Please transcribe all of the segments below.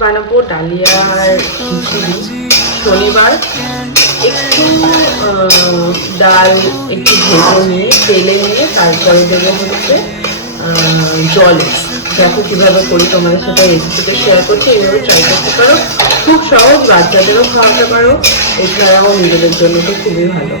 বানাবো ডালিয়া আর খিচুড়ি। শনিবার একটু ডাল একটু ভেজে নিয়ে তেলে নিয়ে তারপরে দেবো হচ্ছে জলে। দেখো কীভাবে করি, তোমাদের সাথে রেসিপিটা শেয়ার করছি। এইভাবে ট্রাই করতে পারো, খুব সহজ, বাচ্চাদেরও খাওয়াতে পারো, এছাড়াও নিজেদের জন্য তো খুবই ভালো।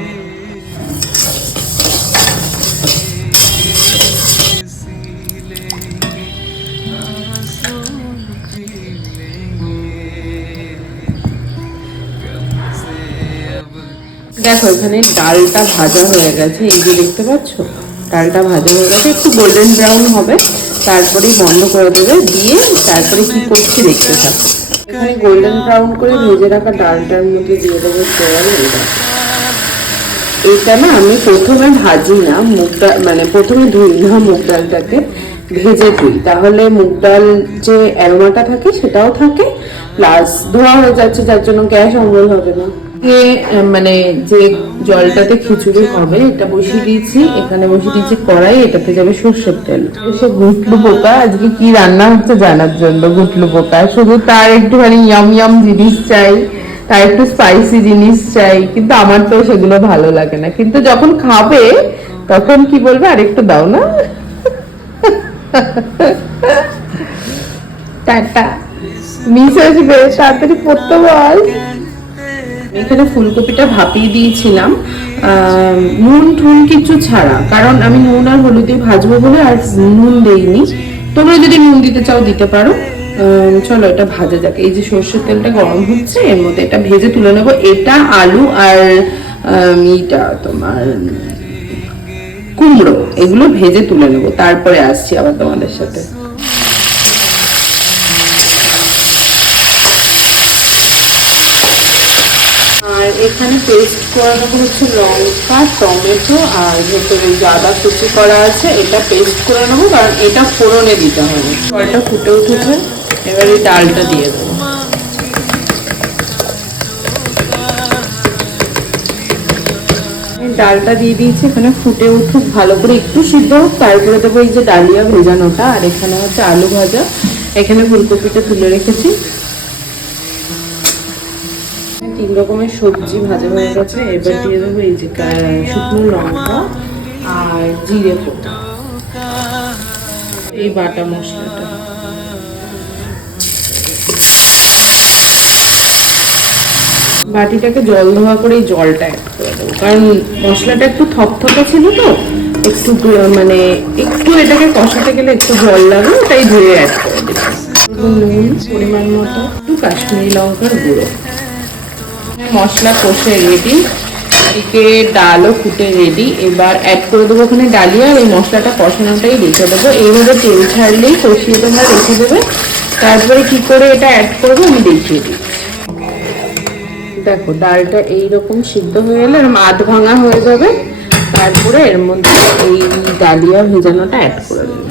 দেখো এখানে ডালটা ভাজা হয়ে গেছে, এই যে দেখতে পাচ্ছ ডালটা ভাজা হয়ে গেছে, একটু গোল্ডেন ব্রাউন হবে, তারপরেই বন্ধ করে দেবে, দিয়ে তারপরে কি করছি দেখতে থাকো। এখানে গোল্ডেন ব্রাউন করে ভেজে রাখা ডালটার মধ্যে দিয়ে দেবো সয়াবিন। এইটা না আমি প্রথমে ভাজি না, মুগ ডাল মানে প্রথমে ধুই না, মুগ ডালটাকে ভেজে ধুই, তাহলে মুগ ডাল যে অ্যারোমাটা থাকে সেটাও থাকে, প্লাস ধোয়া হয়ে যাচ্ছে যার জন্য গ্যাস অম্বল হবে না। মানে যে জলটাতে খিচুড়ি হবে এটা বসিয়ে দিয়েছি, এখানে বসিয়ে দিয়েছি কড়াই, এটাতে যাবে সর্ষের তেল। সে গুটলু পোকা আজকে কি রান্না হচ্ছে জানার জন্য, গুটলু পোকা শুধু তার একটুখানি ইয়াম ইয়াম জিনিস চাই, তার একটু স্পাইসি জিনিস চাই, কিন্তু আমার তো সেগুলো ভালো লাগে না, কিন্তু যখন খাবে তখন কি বলবে আরেকটু দাও না। টাটা, মিস আসবে, তাড়াতাড়ি পড়তে বল। এখানে ফুলকপিটা ভাপিয়ে দিয়েছিলাম নুন ঠুন কিছু ছাড়া, কারণ আমি নুন আর হলুদে ভাজবো বলে আর নুন দেইনি। তোমরা যদি নুন দিতে চাও দিতে পারো। চলো এটা ভাজা যাক। এই যে সর্ষের তেলটা গরম হচ্ছে, এর মধ্যে এটা ভেজে তুলে নেবো। এটা আলু আর এটা তোমার কুমড়ো, এগুলো ভেজে তুলে নেবো, তারপরে আসছি আবার তোমাদের সাথে। আর এখানে পেস্ট করা হচ্ছে লঙ্কা, টমেটো আর ভেতরে আদা কুচি করা আছে, এটা পেস্ট করে নেবো, কারণ এটা ফোড়নে দিতে হবে। জলটা ফুটে উঠেছে, এবার এই ডালটা দিয়ে দেবো। ডালটা দিয়ে দিয়েছি, এখানে ফুটে উঠুক ভালো করে, একটু সিদ্ধ হোক, তারপরে দেবো এই যে ডালিয়া ভেজানোটা, আর এখানে হচ্ছে আলু ভাজা, এখানে ফুলকপিটা তুলে রেখেছি। 3 রকমের সবজি ভাজা হয়ে গেছে, এবার দিয়ে দেবো এই যে শুকনো লঙ্কা আর জিরে ফোড়ন, এই বাটা মশলাটা। বাটিটাকে জল ধোয়া করে এই জলটা অ্যাড করে দেবো, কারণ মশলাটা একটু থপথপে ছিল তো, একটু মানে একটু এটাকে কষাতে গেলে একটু জল লাগে, তাই ধুয়ে অ্যাড করে দেবো। নুন পরিমাণ মতো, একটু কাশ্মীরি লঙ্কার গুঁড়ো। মশলা কষে রেডি, এদিকে ডালও ফুটে রেডি। এবার অ্যাড করে দেবো ওখানে ডালিয়া, এই মশলাটা কষানোটাই রেখে দেবো। এইভাবে তেল ছাড়লেই কষিয়ে তোমরা রেখে দেবে, তারপরে কি করে এটা অ্যাড করবো আমি দেখিয়ে দিচ্ছি। দেখো ডালটা এইরকম সিদ্ধ হয়ে গেলে আধ ভাঙা হয়ে যাবে, তারপরে এর মধ্যে এই ডালিয়া ভেজানোটা অ্যাড করে দেবো।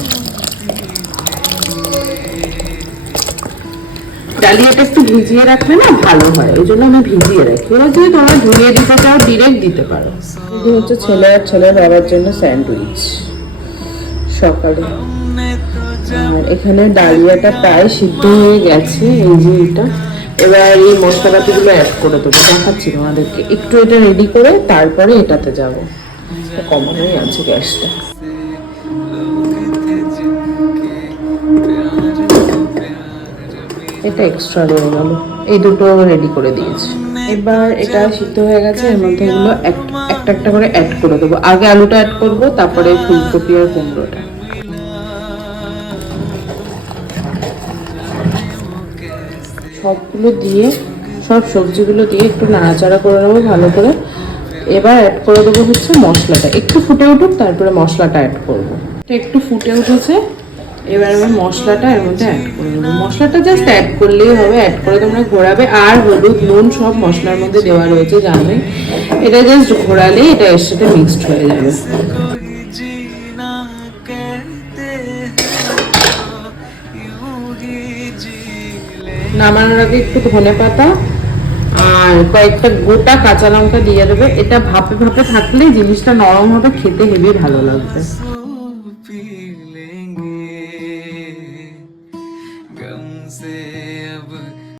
ডালিয়াটা একটু ভিজিয়ে রাখলে না ভালো হয়, ওই জন্য আমি ভিজিয়ে রাখি। এবার যদি তোমরা ধুয়ে দিতে চাও ডিরেক্ট দিতে পারো। এটা হচ্ছে ছেলে আর ছেলের বাবার জন্য স্যান্ডউইচ সকালে। আর এখানে ডালিয়াটা প্রায় সিদ্ধ হয়ে গেছে, এই যে এটা। এবার এই মশলাপাতিগুলো অ্যাড করে দেবো, দেখাচ্ছি তোমাদেরকে। একটু এটা রেডি করে তারপরে এটাতে যাবো। কমন হয়ে আছে গ্যাসটা। এটা এক্সট্রা রয়ে গেল, এই দুটো রেডি করে দিয়েছি। এবার এটা সিদ্ধ হয়ে গেছে, এর মধ্যে এগুলো একটা একটা করে অ্যাড করে দেবো। আগে আলুটা অ্যাড করবো, তারপরে ফুলকপি আর কুমড়োটা। সবগুলো দিয়ে, সব সবজিগুলো দিয়ে একটু নাড়াচাড়া করে নেবো ভালো করে। এবার অ্যাড করে দেবো হচ্ছে মশলাটা, একটু ফুটে উঠুক তারপরে মশলাটা অ্যাড করবো। একটু ফুটে উঠেছে, এবার আমি মশলাটা এর মধ্যে অ্যাড করে দেবো। মশলাটা জাস্ট অ্যাড করলেই হবে, অ্যাড করে তোমরা ঘোরাবে। আর হলুদ নুন সব মশলার মধ্যে দেওয়া রয়েছে জানোই, এটা জাস্ট ঘোরালেই এটা এর সাথে মিক্সড হয়ে যাবে। নামানোর আগে একটু ধনে পাতা আর কয়েকটা গোটা কাঁচা লঙ্কা দিয়ে দেবে। এটা ভাপে ভাপে থাকলে জিনিসটা নরম হবে, খেতে হেবি ভালো লাগবে।